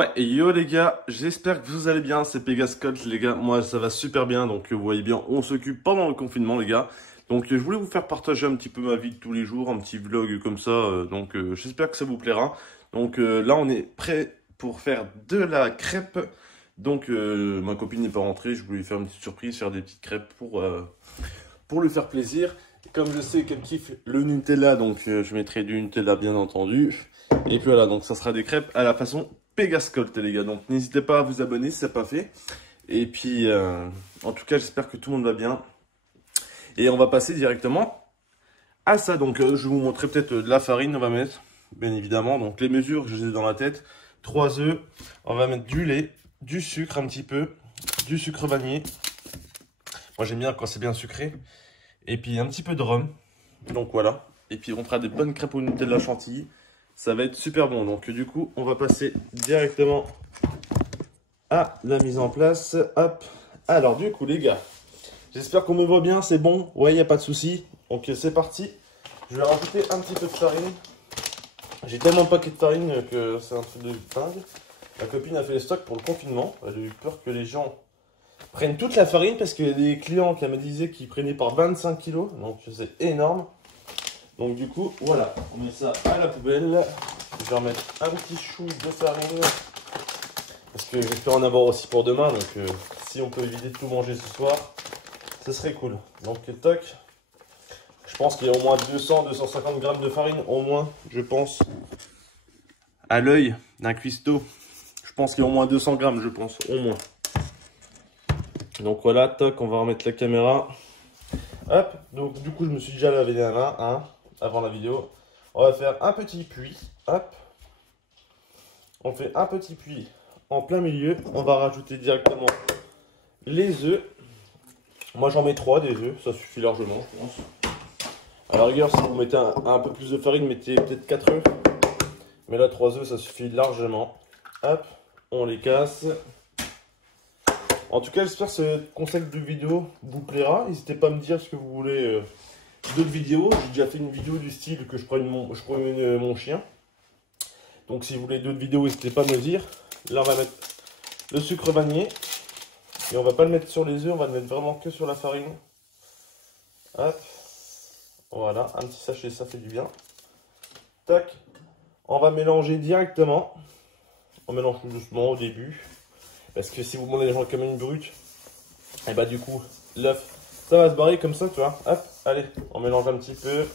Ouais, et yo les gars, j'espère que vous allez bien, c'est Pegascolt les gars, moi ça va super bien, donc vous voyez bien, on s'occupe pendant le confinement les gars. Donc je voulais vous faire partager un petit peu ma vie de tous les jours, un petit vlog comme ça, j'espère que ça vous plaira. Donc là on est prêt pour faire de la crêpe, donc ma copine n'est pas rentrée, je voulais lui faire une petite surprise, faire des petites crêpes pour lui faire plaisir. Et comme je sais qu'elle kiffe le Nutella, donc je mettrai du Nutella bien entendu. Et puis voilà, donc ça sera des crêpes à la façon Pegascolt les gars. Donc n'hésitez pas à vous abonner si ce n'est pas fait. Et puis en tout cas j'espère que tout le monde va bien. Et on va passer directement à ça. Donc je vais vous montrer peut-être de la farine, on va mettre bien évidemment. Donc les mesures, je les ai dans la tête. 3 œufs, on va mettre du lait, du sucre un petit peu, du sucre vanillé. Moi j'aime bien quand c'est bien sucré. Et puis un petit peu de rhum. Donc voilà. Et puis on fera des bonnes crêpes au Nutella chantilly. Ça va être super bon. Donc du coup, on va passer directement à la mise en place. Hop. Alors du coup, les gars, j'espère qu'on me voit bien. C'est bon. Ouais, il n'y a pas de souci. Donc c'est parti. Je vais rajouter un petit peu de farine. J'ai tellement de paquets de farine que c'est un truc de dingue. Ma copine a fait les stocks pour le confinement. Elle a eu peur que les gens prennent toute la farine parce qu'il y a des clients qui me disaient qu'ils prenaient par 25 kilos. Donc c'est énorme. Donc du coup, voilà, on met ça à la poubelle. Je vais remettre un petit chou de farine. Parce que j'espère en avoir aussi pour demain. Donc si on peut éviter de tout manger ce soir, ce serait cool. Donc toc. Je pense qu'il y a au moins 200-250 grammes de farine, au moins, je pense. À l'œil d'un cuistot. Je pense qu'il y a au moins 200 grammes, je pense, au moins. Donc voilà, toc, on va remettre la caméra. Hop, donc du coup, je me suis déjà lavé les mains, hein, avant la vidéo. On va faire un petit puits, hop. On fait un petit puits en plein milieu. On va rajouter directement les œufs. Moi, j'en mets 3 des œufs, ça suffit largement, je pense. À la rigueur, si vous mettez un peu plus de farine, mettez peut-être 4 œufs. Mais là, 3 œufs, ça suffit largement. Hop, on les casse. En tout cas, j'espère que ce concept de vidéo vous plaira. N'hésitez pas à me dire ce que vous voulez d'autres vidéos. J'ai déjà fait une vidéo du style que je promène mon chien. Donc si vous voulez d'autres vidéos, n'hésitez pas à me dire. Là, on va mettre le sucre vanillé. Et on va pas le mettre sur les œufs, on va le mettre vraiment que sur la farine. Hop. Voilà, un petit sachet, ça fait du bien. Tac. On va mélanger directement. On mélange tout doucement au début. Parce que si vous mangez comme une brute, et bah du coup, l'œuf, ça va se barrer comme ça, tu vois. Hop, allez, on mélange un petit peu.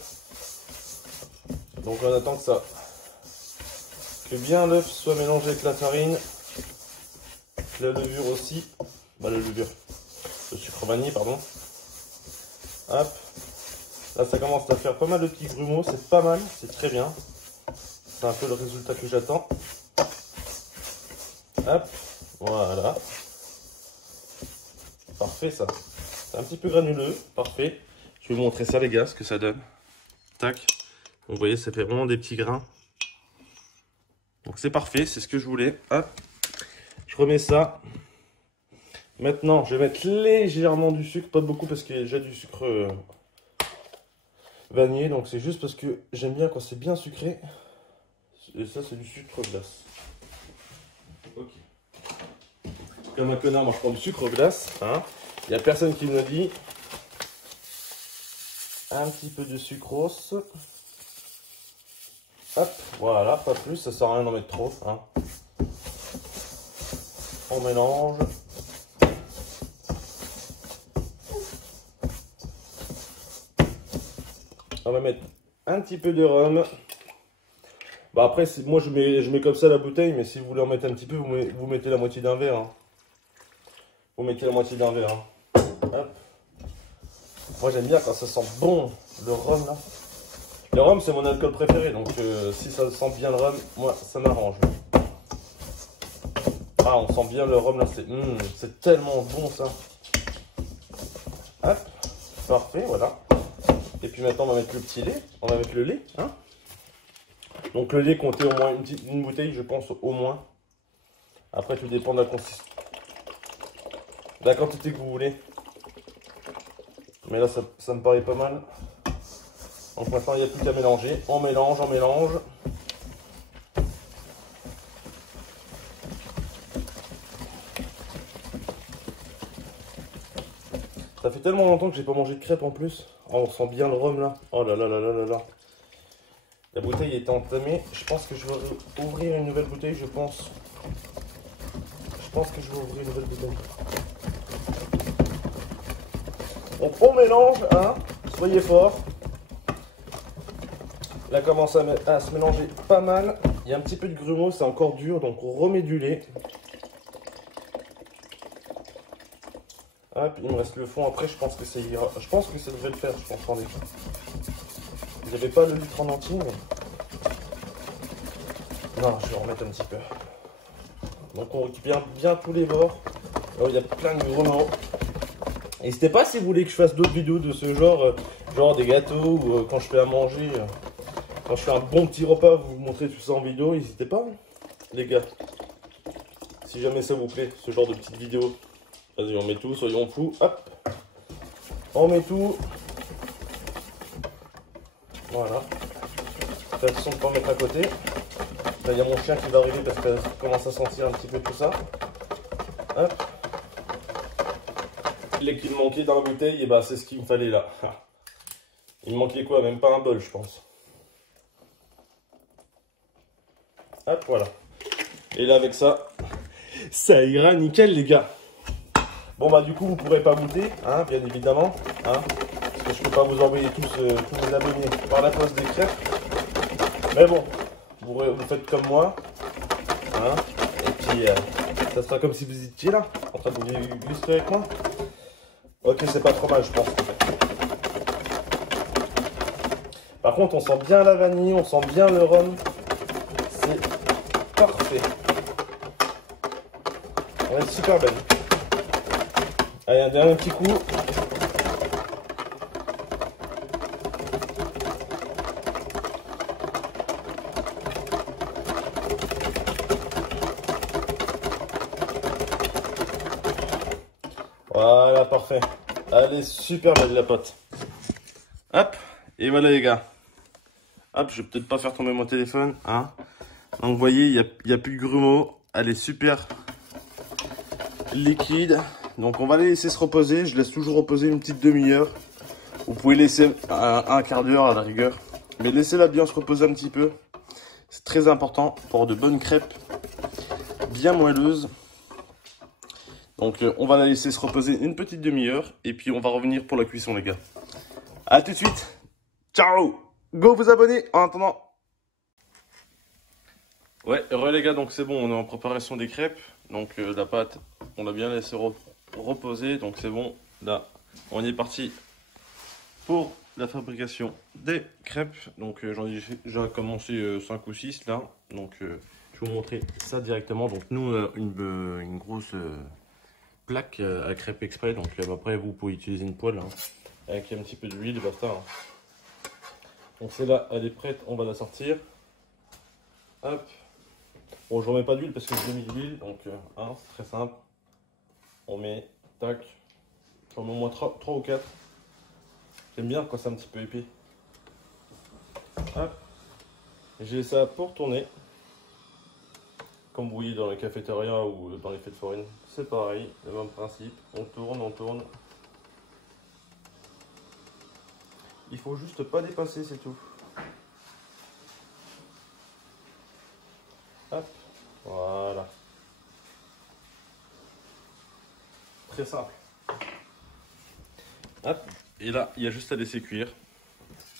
Donc on attend que bien l'œuf soit mélangé avec la farine. La levure aussi. Bah la levure. Le sucre vanillé, pardon. Hop. Là, ça commence à faire pas mal de petits grumeaux. C'est pas mal, c'est très bien. C'est un peu le résultat que j'attends. Hop. Voilà. Parfait ça. C'est un petit peu granuleux. Parfait. Je vais vous montrer ça les gars, ce que ça donne. Tac. Vous voyez, ça fait vraiment des petits grains. Donc c'est parfait, c'est ce que je voulais. Hop. Je remets ça. Maintenant, je vais mettre légèrement du sucre. Pas beaucoup parce qu'il y a déjà du sucre vanillé. Donc c'est juste parce que j'aime bien quand c'est bien sucré. Et ça, c'est du sucre glace. Ok. Comme un connard, moi je prends du sucre glace. Hein. Il n'y a personne qui me dit. Un petit peu de sucrose. Hop, voilà, pas plus, ça sert à rien d'en mettre trop. Hein. On mélange. On va mettre un petit peu de rhum. Bah après, moi je mets comme ça la bouteille, mais si vous voulez en mettre un petit peu, vous mettez la moitié d'un verre. Hein. Vous mettez la moitié d'un verre. Hein. Hop. Moi j'aime bien quand ça sent bon le rhum là. Le rhum c'est mon alcool préféré, donc si ça sent bien le rhum, moi ça m'arrange. Ah, on sent bien le rhum là, c'est tellement bon ça. Hop, parfait, voilà. Et puis maintenant on va mettre le petit lait, on va mettre le lait. Hein. Donc le lait comptez au moins une bouteille, je pense au moins. Après tout dépend de la consistance. De la quantité que vous voulez. Mais là ça me paraît pas mal. Donc maintenant il n'y a plus qu'à mélanger. On mélange, on mélange. tellement longtemps que j'ai pas mangé de crêpes en plus. Oh, on sent bien le rhum là. Oh là là là là là là. La bouteille est entamée. Je pense que je vais ouvrir une nouvelle bouteille, je pense. Je pense que je vais ouvrir une nouvelle bouteille. Donc on mélange, hein. Soyez forts. Là commence à se mélanger pas mal. Il y a un petit peu de grumeaux, c'est encore dur, donc on remet du lait. Ah, puis il me reste le fond après, je pense que ça ira. Je pense que ça devrait le faire, je pense. Attendez. Vous n'avez pas le litre en entier, mais... Non, je vais remettre un petit peu. Donc on récupère bien tous les bords. Là où il y a plein de grumeaux. N'hésitez pas si vous voulez que je fasse d'autres vidéos de ce genre, genre des gâteaux ou quand je fais à manger. Quand je fais un bon petit repas, vous montrez tout ça en vidéo, n'hésitez pas, hein, les gars. Si jamais ça vous plaît, ce genre de petites vidéos. Vas-y, on met tout, soyons fous. Hop. On met tout. Voilà. Faites attention de ne pas mettre à côté. Là, il y a mon chien qui va arriver parce que ça commence à sentir un petit peu tout ça. Hop. Les qu'il me manquait dans la bouteille, et bah c'est ce qu'il me fallait là. Il me manquait quoi? Même pas un bol, je pense. Hop, voilà. Et là, avec ça, ça ira nickel, les gars. Bon, bah, du coup, vous pourrez pas goûter, hein, bien évidemment. Hein, parce que je peux pas vous envoyer tous mes abonnés par la poste des crêpes. Mais bon, vous faites comme moi. Hein, et puis, ça sera comme si vous étiez là, en train de vous déguster avec moi. Ok, c'est pas trop mal, je pense. Par contre, on sent bien la vanille, on sent bien le rhum. C'est parfait. On est super belle. Allez, un dernier petit coup. Voilà, parfait. Elle est super belle, la pote. Hop, et voilà les gars. Hop, je vais peut-être pas faire tomber mon téléphone, hein. Donc vous voyez, il n'y a plus de grumeaux. Elle est super liquide. Donc on va les laisser se reposer. Je laisse toujours reposer une petite demi-heure. Vous pouvez laisser un quart d'heure à la rigueur. Mais laissez-la bien se reposer un petit peu. C'est très important pour avoir de bonnes crêpes bien moelleuses. Donc on va la laisser se reposer une petite demi-heure. Et puis on va revenir pour la cuisson les gars. A tout de suite. Ciao. Go vous abonner en attendant. Ouais, heureux les gars, donc c'est bon, on est en préparation des crêpes. Donc la pâte, on l'a bien laissé reposer, donc c'est bon. Là, on est parti pour la fabrication des crêpes. Donc j'en ai déjà commencé 5 ou 6 là. Donc je vais vous montrer ça directement. Donc nous, on a une grosse plaque à crêpes exprès. Donc après, vous pouvez utiliser une poêle hein, avec un petit peu d'huile et basta. Hein. Donc c'est là, elle est prête, on va la sortir. Hop. Bon, je remets pas d'huile parce que j'ai mis de l'huile, donc hein, c'est très simple. On met, tac, j'en mets au moins 3 ou 4. J'aime bien quand c'est un petit peu épais. Hop. J'ai ça pour tourner. Comme vous voyez dans les cafétérias ou dans les fêtes foraines, c'est pareil, le même principe. On tourne, on tourne. Il faut juste pas dépasser, c'est tout. Hop, voilà. Très simple. Hop, et là, il y a juste à laisser cuire.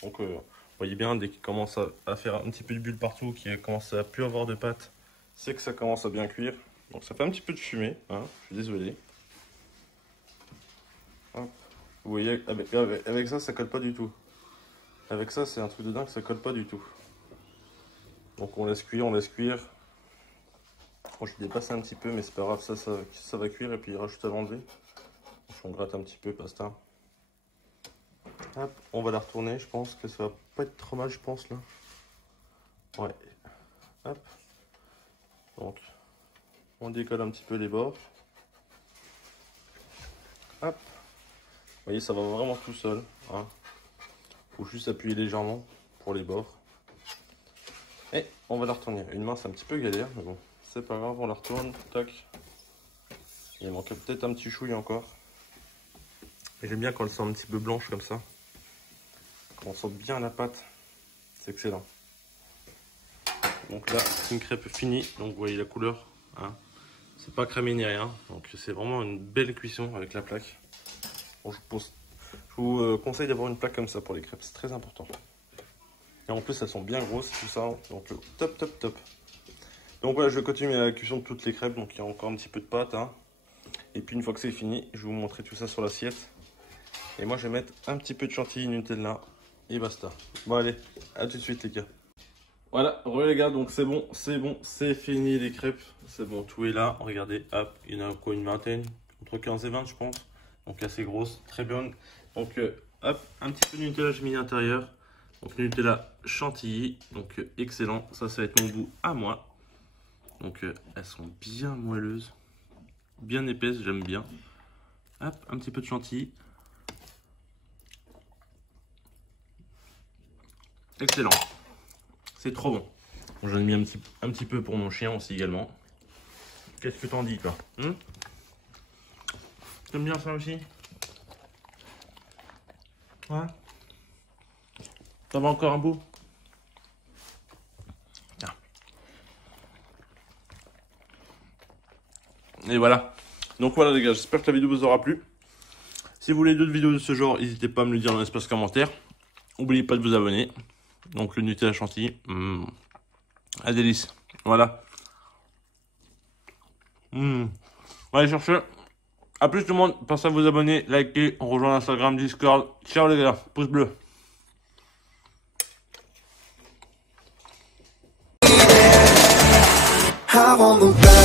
Donc, vous voyez bien, dès qu'il commence à faire un petit peu de bulle partout, qu'il commence à plus avoir de pâte, c'est que ça commence à bien cuire. Donc, ça fait un petit peu de fumée, hein, je suis désolé. Hop. Vous voyez, avec ça, ça colle pas du tout. Avec ça, c'est un truc de dingue, ça colle pas du tout. Donc, on laisse cuire, on laisse cuire. Bon, je dépasse un petit peu, mais c'est pas grave, ça va cuire et puis il reste à l'enlever. On gratte un petit peu, pasta. Hop, on va la retourner, je pense que ça va pas être trop mal, je pense là. Ouais. Hop. Donc, on décolle un petit peu les bords. Hop. Vous voyez, ça va vraiment tout seul. Hein. Faut juste appuyer légèrement pour les bords. Et on va la retourner. Une main, c'est un petit peu galère, mais bon. C'est pas grave, on la retourne, tac. Il manque peut-être un petit chouille encore. Et j'aime bien quand elles sont un petit peu blanches comme ça. Quand on sent bien la pâte, c'est excellent. Donc là, c'est une crêpe finie. Donc vous voyez la couleur. Hein. C'est pas crémé ni rien. Donc c'est vraiment une belle cuisson avec la plaque. Bon, je vous conseille d'avoir une plaque comme ça pour les crêpes. C'est très important. Et en plus, elles sont bien grosses, tout ça. Donc top, top, top. Donc voilà, je vais continuer la cuisson de toutes les crêpes. Donc il y a encore un petit peu de pâte. Hein. Et puis une fois que c'est fini, je vais vous montrer tout ça sur l'assiette. Et moi, je vais mettre un petit peu de chantilly Nutella. Et basta. Bon allez, à tout de suite les gars. Voilà, re les gars, donc c'est bon, c'est fini les crêpes. C'est bon, tout est là. Regardez, hop, il y en a quoi, une vingtaine, entre 15 et 20 je pense. Donc assez grosse, très bonne. Donc hop, un petit peu de Nutella, j'ai mis à l'intérieur. Donc Nutella chantilly, donc excellent. Ça va être mon goût à moi. Donc elles sont bien moelleuses, bien épaisses, j'aime bien. Hop, un petit peu de chantilly. Excellent. C'est trop bon. Bon, j'en ai mis un petit peu pour mon chien aussi également. Qu'est-ce que t'en dis toi? T'aimes bien ça aussi? Ouais. Ça va encore un bout? Tiens. Et voilà. Donc voilà les gars, j'espère que la vidéo vous aura plu. Si vous voulez d'autres vidéos de ce genre, n'hésitez pas à me le dire dans l'espace commentaire. N'oubliez pas de vous abonner. Donc le Nutella chantilly, un délice. Voilà. Allez sur ce, à plus tout le monde. Pensez à vous abonner, liker, on rejoint l'Instagram, Discord. Ciao les gars, pouce bleu. I want the